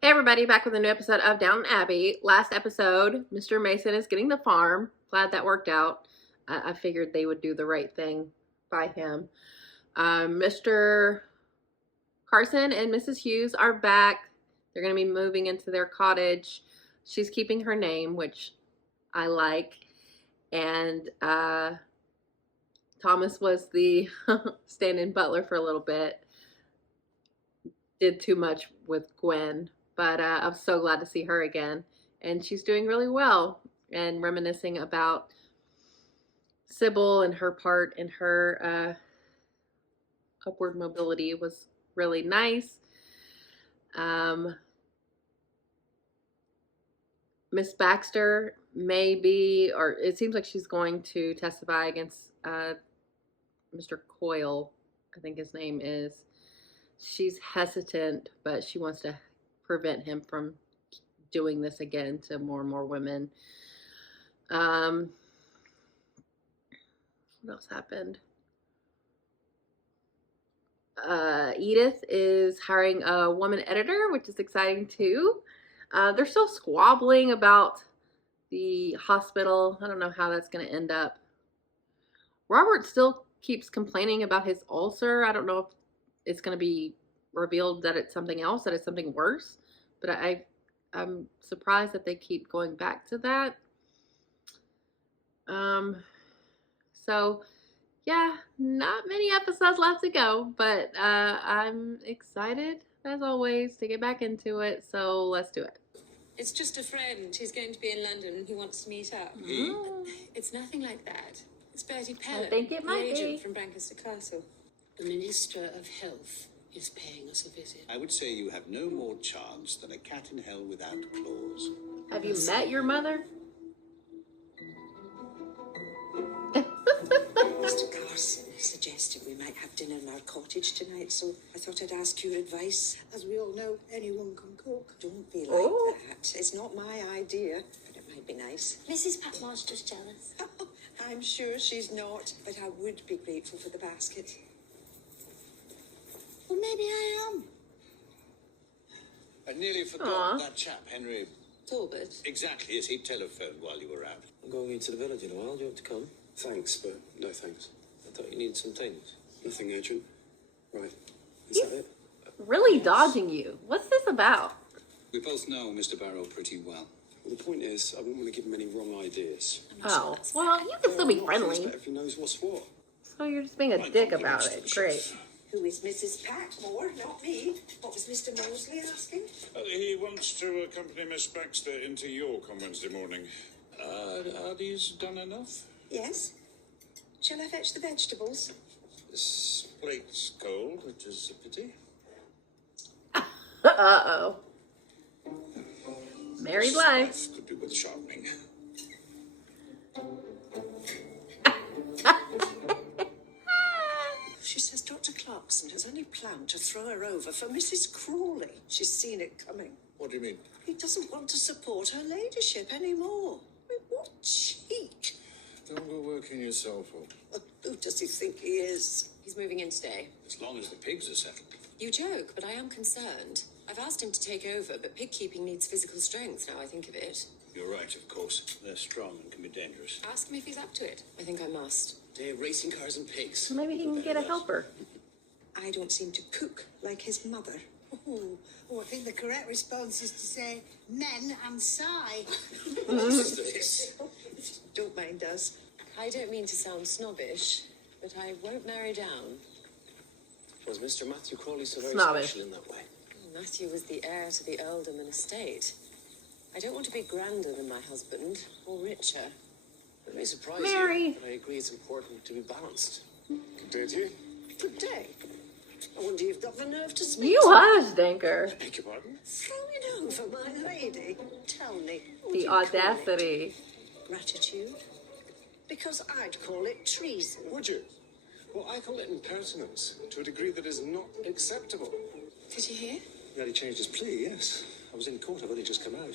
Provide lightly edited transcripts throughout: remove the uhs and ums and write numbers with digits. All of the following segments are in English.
Hey everybody, back with a new episode of Downton Abbey. Last episode, Mr. Mason is getting the farm. Glad that worked out. I figured they would do the right thing by him. Mr. Carson and Mrs. Hughes are back. They're going to be moving into their cottage. She's keeping her name, which I like. And Thomas was the stand-in butler for a little bit. Did too much with Gwen. But I'm so glad to see her again. And she's doing really well and reminiscing about Sybil and her part in her upward mobility was really nice. Miss Baxter may be, or it seems like she's going to testify against Mr. Coyle, I think his name is. She's hesitant, but she wants to prevent him from doing this again to more and more women. What else happened? Edith is hiring a woman editor, which is exciting too. They're still squabbling about the hospital. I don't know how that's going to end up. Robert still keeps complaining about his ulcer. I don't know if it's going to be revealed that it's something else, that it's something worse. But I'm surprised that they keep going back to that. So, yeah, not many episodes left to go, but I'm excited, as always, to get back into it. So let's do it. It's just a friend. He's going to be in London and he wants to meet up. It's nothing like that. It's Bertie Pelham, I think it might the agent be. from Brancaster Castle. The Minister of Health is paying us a visit. I would say you have no more chance than a cat in hell without claws. Have you met your mother? Mr. Carson suggested we might have dinner in our cottage tonight, so I thought I'd ask your advice. As we all know, anyone can cook. Don't be like Oh. that. It's not my idea, but it might be nice. Mrs. Patmore's just jealous. I'm sure she's not, but I would be grateful for the basket. Well, maybe I am. I nearly forgot Aw. that chap, Henry. Talbot. Exactly as he telephoned while you were out. I'm going into the village in a while. Do you want to come? Thanks, but no thanks. I thought you needed some things. Nothing urgent. Right. Is He's that it? really dodging you. What's this about? We both know Mr. Barrow pretty well. Well, the point is, I wouldn't want to give him any wrong ideas. Oh, well, you can still be Not friendly. better if he knows what's what. So you're just being a dick about it. Great. Who is Mrs. Patmore? Not me. What was Mr. Mosley asking? He wants to accompany Miss Baxter into York on Wednesday morning. Are these done enough? Yes. Shall I fetch the vegetables? This plate's cold, which is a pity. Uh-oh. Married life. Staff could do with sharpening. She says Dr. Clarkson has only planned to throw her over for Mrs. Crawley. She's seen it coming. What do you mean? He doesn't want to support her ladyship anymore. I mean, what cheek! Don't go working yourself up. Who does he think he is? He's moving in today. As long as the pigs are settled. You joke, but I am concerned. I've asked him to take over, but pig keeping needs physical strength now I think of it. You're right, of course. They're strong and can be dangerous. Ask him if he's up to it. I think I must. They're racing cars and pigs. Maybe he can get a helper. I don't seem to cook like his mother. Oh, I think the correct response is to say men and sigh. What's this? Don't mind us. I don't mean to sound snobbish, but I won't marry down. Was Mr. Matthew Crawley so very Snobbish. special in that way? Matthew was the heir to the earldom and estate. I don't want to be grander than my husband, or richer. It may surprise Mary. you, but I agree it's important to be balanced. Did you? Good day. I wonder you've got the nerve to speak. You hush, Dinker. Beg your pardon? Throwing over my lady. Tell me. what The do you call audacity. it? Gratitude? Because I'd call it treason. Would you? Well, I call it impertinence to a degree that is not acceptable. Did you hear? He had changed his plea, yes. I was in court, I've only just come out.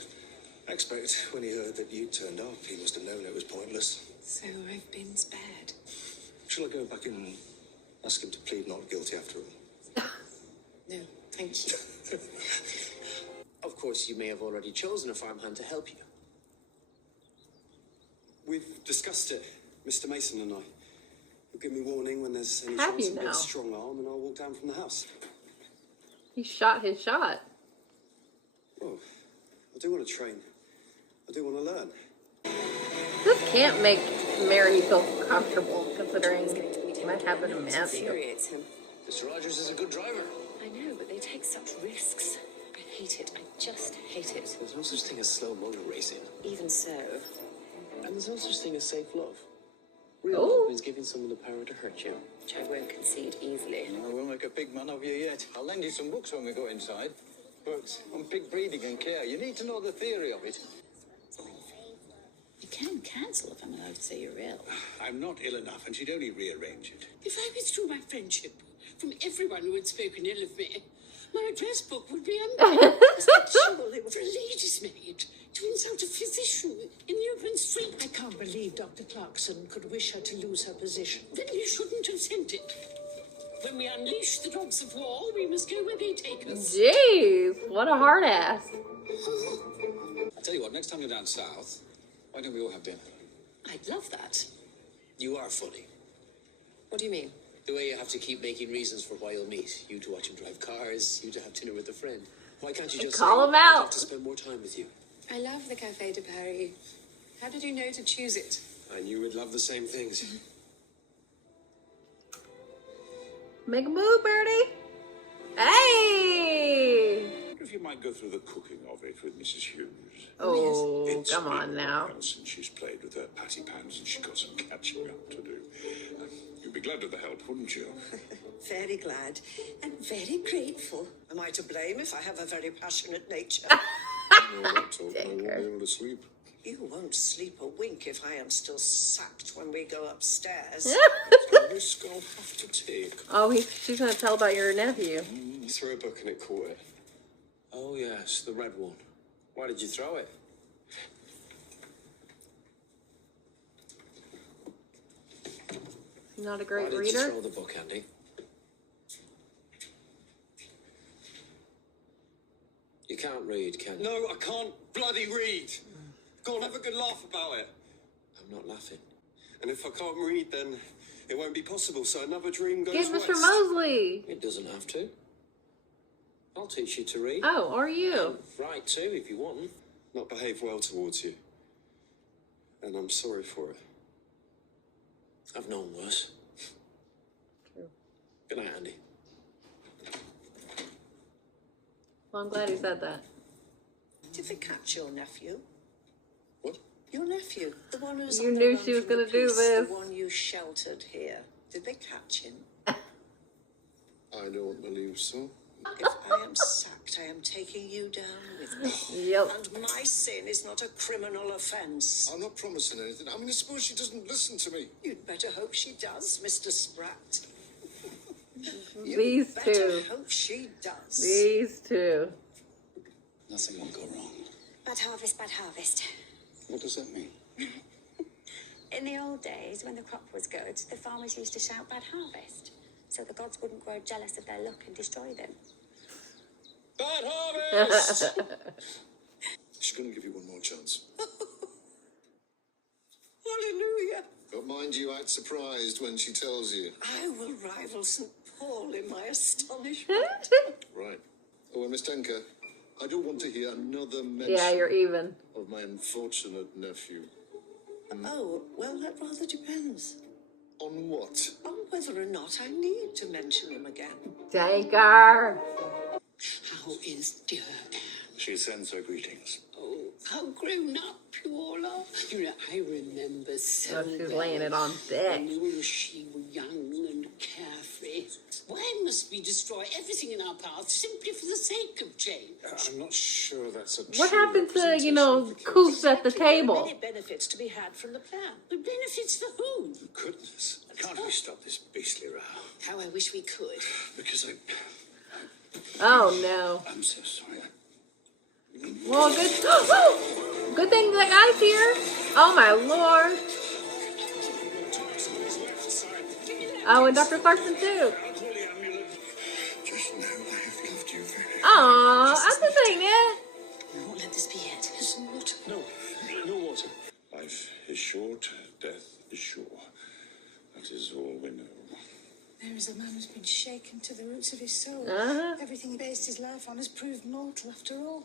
I expect when he heard that you turned up, he must have known it was pointless. So I've been spared. Shall I go back in and ask him to plead not guilty after all? No, thank you. Of course, you may have already chosen a farmhand to help you. We've discussed it, Mr. Mason and I. He'll give me warning when there's any Have chance you of a now? strong arm, and I'll walk down from the house. He shot his shot. Well, I do want to train. I do want to learn. This can't make Mary feel comfortable, considering what happened to Matthew. Infuriates him. Mr. Rogers is a good driver. I know, but they take such risks. I hate it. I just hate it. There's no such thing as slow motor racing. Even so. And there's no such thing as safe love. Real Oh. love means giving someone the power to hurt you. Which I won't concede easily. I won't make a big man of you yet. I'll lend you some books when we go inside. Books on pig breeding and care. You need to know the theory of it. You can cancel if I'm allowed to say you're ill. I'm not ill enough, and she'd only rearrange it. If I withdrew my friendship from everyone who had spoken ill of me, my address book would be empty. Surely for a lady's maid to insult a physician in the open street. I can't believe Dr. Clarkson could wish her to lose her position. Then you shouldn't have sent it. When we unleash the dogs of war, we must go where they take us. Jeez, what a hard ass. I'll tell you what, next time you're down south, why don't we all have dinner? I'd love that. You are funny. What do you mean? The way you have to keep making reasons for why you'll meet. You to watch him drive cars, you to have dinner with a friend. Why can't you just Call say, him I'd out. love to spend more time with you? I love the Café de Paris. How did you know to choose it? I knew we'd love the same things. Make a move, Birdie. Hey! I wonder if you might go through the cooking of it with Mrs. Hughes. Oh, It's come been on a now. while since she's played with her patty pans, and she's got some catching up to do. You'd be glad of the help, wouldn't you? Very glad and very grateful. Am I to blame if I have a very passionate nature? No, that's all. I won't be Tinker. able to sleep. You won't sleep a wink if I am still sapped when we go upstairs. It's a risk I'll have to take. Oh, she's gonna tell about your nephew. You threw a book and it caught it. Oh, yes, the red one. Why did you throw it? Not a Why great did you reader. throw the book, Andy? You can't read, can you? No, I can't bloody read. Go on, have a good laugh about it. I'm not laughing. And if I can't read, then it won't be possible. So another dream goes Get west. Mr. Mosley. It doesn't have to. I'll teach you to read. Oh, or you. Right, too, if you want. Not behave well towards you. And I'm sorry for it. I've known worse. Good night, Andy. Well, I'm glad he said that. Did they catch your nephew? What? Your nephew, the one who's You on the knew run she was from the gonna do police, this. The one you sheltered here. Did they catch him? I don't believe so. If I am sacked, I am taking you down with me. Yep. And my sin is not a criminal offence. I'm not promising anything. I mean, I suppose she doesn't listen to me. You'd better hope she does, Mr. Spratt. These Better two. hope she does. These two. Nothing will go wrong. Bad harvest, bad harvest. What does that mean? In the old days, when the crop was good, the farmers used to shout bad harvest, so the gods wouldn't grow jealous of their luck and destroy them. Bad harvest! She's going to give you one more chance. Hallelujah. But mind you, act surprised when she tells you. I will rival St. Paul in my astonishment. Right. Oh, and Miss Denker, I don't want to hear another mention Yeah, you're even. of my unfortunate nephew. Oh, well, that rather depends On what? on whether or not I need to mention him again. Tanker. How is dear Anne? She sends her greetings. Oh, how grown up you all are. You know, I remember so Oh, she's well laying it on thick. when you and she were young and carefree. Why must we destroy everything in our path simply for the sake of change? I'm not sure that's a What true happened to, representation of the case. Coos at the There are table? many benefits to be had from the plan. The benefits for whom? Goodness. Can't we stop this beastly row? How I wish we could. Because Oh, no. I'm so sorry. Well, good. Good thing that guy's here. Oh, my Lord. Oh, and Dr. Clarkson, too. Just know I have loved you very Aw, that's the thing, yeah. been shaken to the roots of his soul. Uh-huh. Everything he based his life on has proved mortal after all.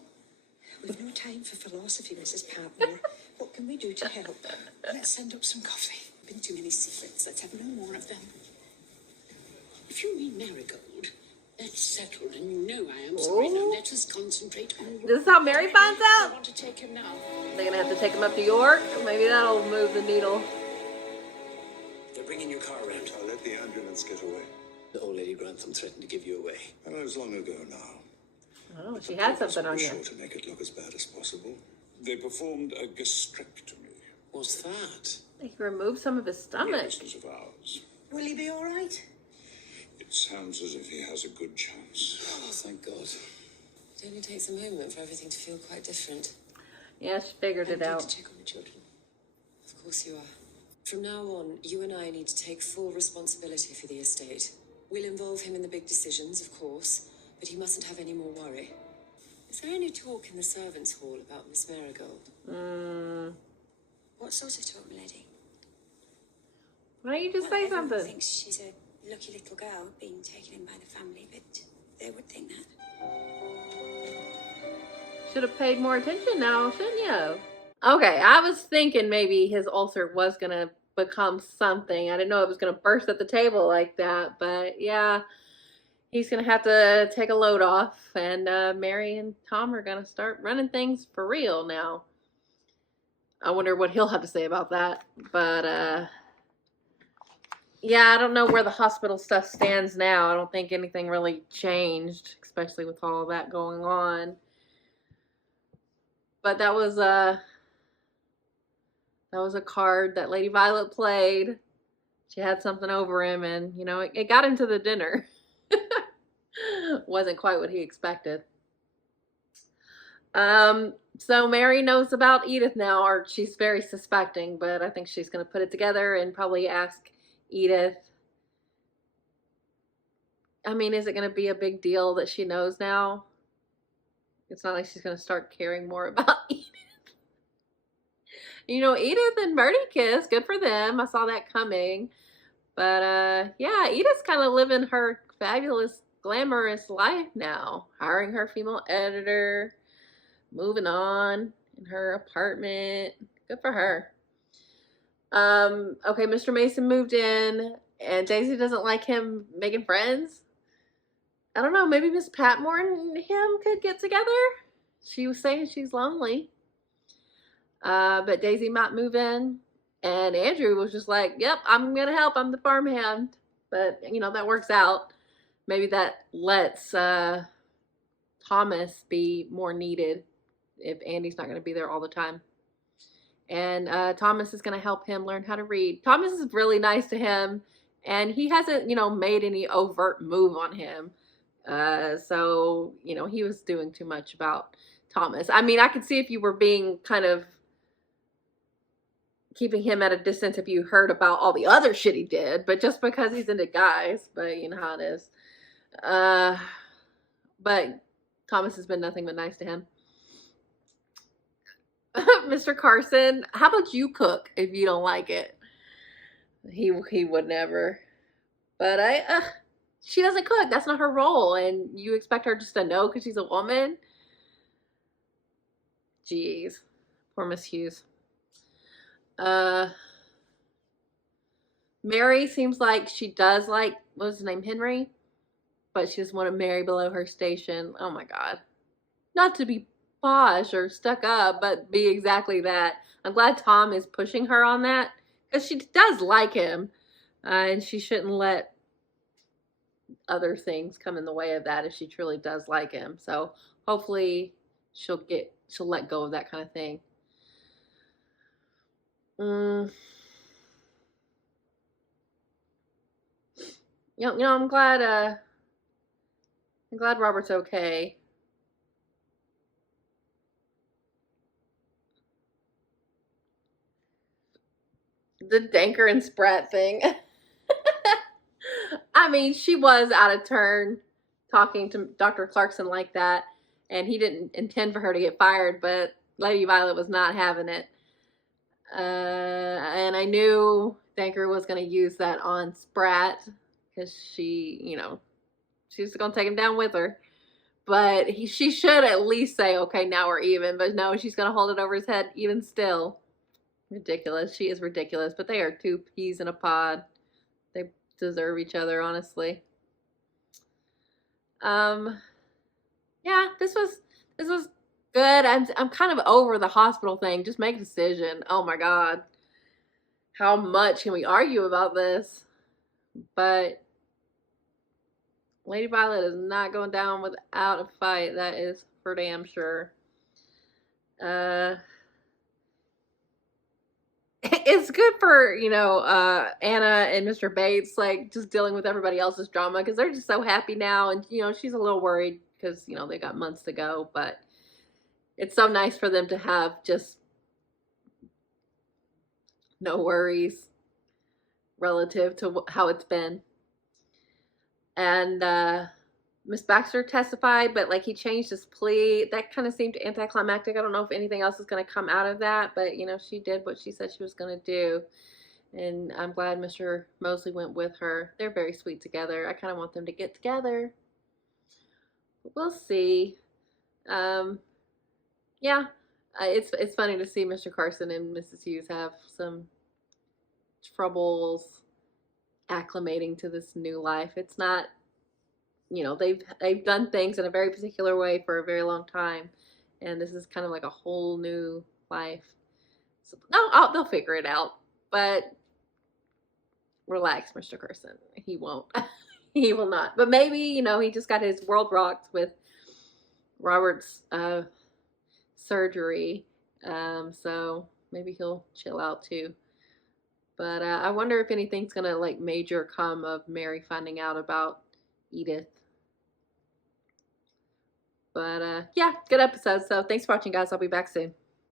We've no time for philosophy, Mrs. Patmore. What can we do to help? Let's send up some coffee. Been too many secrets. Let's have no more of them. If you mean Marigold, that's settled, and you know I am. Sorry, now let us concentrate on. This is how Mary finds I out. want to take him now. They're gonna have to take him up to York. Maybe that'll move the needle. They're bringing your car around. I'll let the ambulance get away. The old lady Grantham threatened to give you away. And that was long ago now. Oh, she had something on Be you. sure to make it look as bad as possible. They performed a gastrectomy. What's that? He removed some of his stomach. Business of ours. Will he be all right? It sounds as if he has a good chance. Oh, thank God. It only takes a moment for everything to feel quite different. Yeah, she figured it I'm out. going to check on the children. Of course you are. From now on, you and I need to take full responsibility for the estate. We'll involve him in the big decisions, of course, but he mustn't have any more worry. Is there any talk in the servants' hall about Miss Marigold? What sort of talk, milady? Why don't you just Well, say everyone something? thinks she's a lucky little girl being taken in by the family, but they would think that. Should have paid more attention now, shouldn't you? Okay, I was thinking maybe his ulcer was gonna become something. I didn't know it was gonna burst at the table like that, but yeah, he's gonna have to take a load off, and Mary and Tom are gonna start running things for real now. I wonder what he'll have to say about that, but yeah, I don't know where the hospital stuff stands now. I don't think anything really changed, especially with all of that going on. But that was a card that Lady Violet played. She had something over him, and you know, it got him to the dinner. Wasn't quite what he expected. So Mary knows about Edith now, or she's very suspecting, but I think she's going to put it together and probably ask Edith. I mean, is it going to be a big deal that she knows now? It's not like she's going to start caring more about Edith. You know, Edith and Bertie kissed. Good for them. I saw that coming. But, yeah, Edith's kind of living her fabulous, glamorous life now. Hiring her female editor. Moving on in her apartment. Good for her. Okay, Mr. Mason moved in, and Daisy doesn't like him making friends. I don't know, maybe Miss Patmore and him could get together. She was saying she's lonely. But Daisy might move in, and Andrew was just like, yep, I'm gonna help, I'm the farmhand. But, you know, that works out. Maybe that lets Thomas be more needed if Andy's not going to be there all the time. And Thomas is going to help him learn how to read. Thomas is really nice to him, and he hasn't, you know, made any overt move on him. So, you know, he was doing too much about Thomas. I mean, I could see if you were being kind of keeping him at a distance if you heard about all the other shit he did, but just because he's into guys, but you know how it is. But Thomas has been nothing but nice to him. Mr. Carson, how about you cook if you don't like it? He would never. But she doesn't cook. That's not her role. And you expect her just to know because she's a woman? Jeez. Poor Miss Hughes. Mary seems like she does like, what was his name, Henry? But she doesn't want to marry below her station. Oh my God. Not to be posh or stuck up, but be exactly that. I'm glad Tom is pushing her on that, because she does like him, and she shouldn't let other things come in the way of that if she truly does like him. So hopefully she'll let go of that kind of thing. You know, I'm glad Robert's okay. The Danker and Spratt thing. I mean, she was out of turn talking to Dr. Clarkson like that, and he didn't intend for her to get fired, but Lady Violet was not having it. And I knew Danker was going to use that on Spratt, because she's gonna take him down with her. But she should at least say, okay, now we're even. But no, she's gonna hold it over his head even still. Ridiculous. She is ridiculous. But they are two peas in a pod. They deserve each other, honestly. Yeah, this was good. I'm kind of over the hospital thing. Just make a decision. Oh my God. How much can we argue about this? But Lady Violet is not going down without a fight. That is for damn sure. It's good for, Anna and Mr. Bates, like, just dealing with everybody else's drama, because they're just so happy now, and, she's a little worried, because, they got months to go, but it's so nice for them to have just no worries relative to how it's been. And, Miss Baxter testified, but, like, he changed his plea. That kind of seemed anticlimactic. I don't know if anything else is going to come out of that, but, she did what she said she was going to do. And I'm glad Mr. Mosley went with her. They're very sweet together. I kind of want them to get together. But we'll see. Yeah, it's funny to see Mr. Carson and Mrs. Hughes have some troubles acclimating to this new life. It's not, they've done things in a very particular way for a very long time, and this is kind of like a whole new life. So no, they'll figure it out. But relax, Mr. Carson. He won't. He will not. But maybe, he just got his world rocked with Robert's surgery, so maybe he'll chill out too. But I wonder if anything's gonna like major come of Mary finding out about Edith. But yeah, good episode. So thanks for watching, guys. I'll be back soon.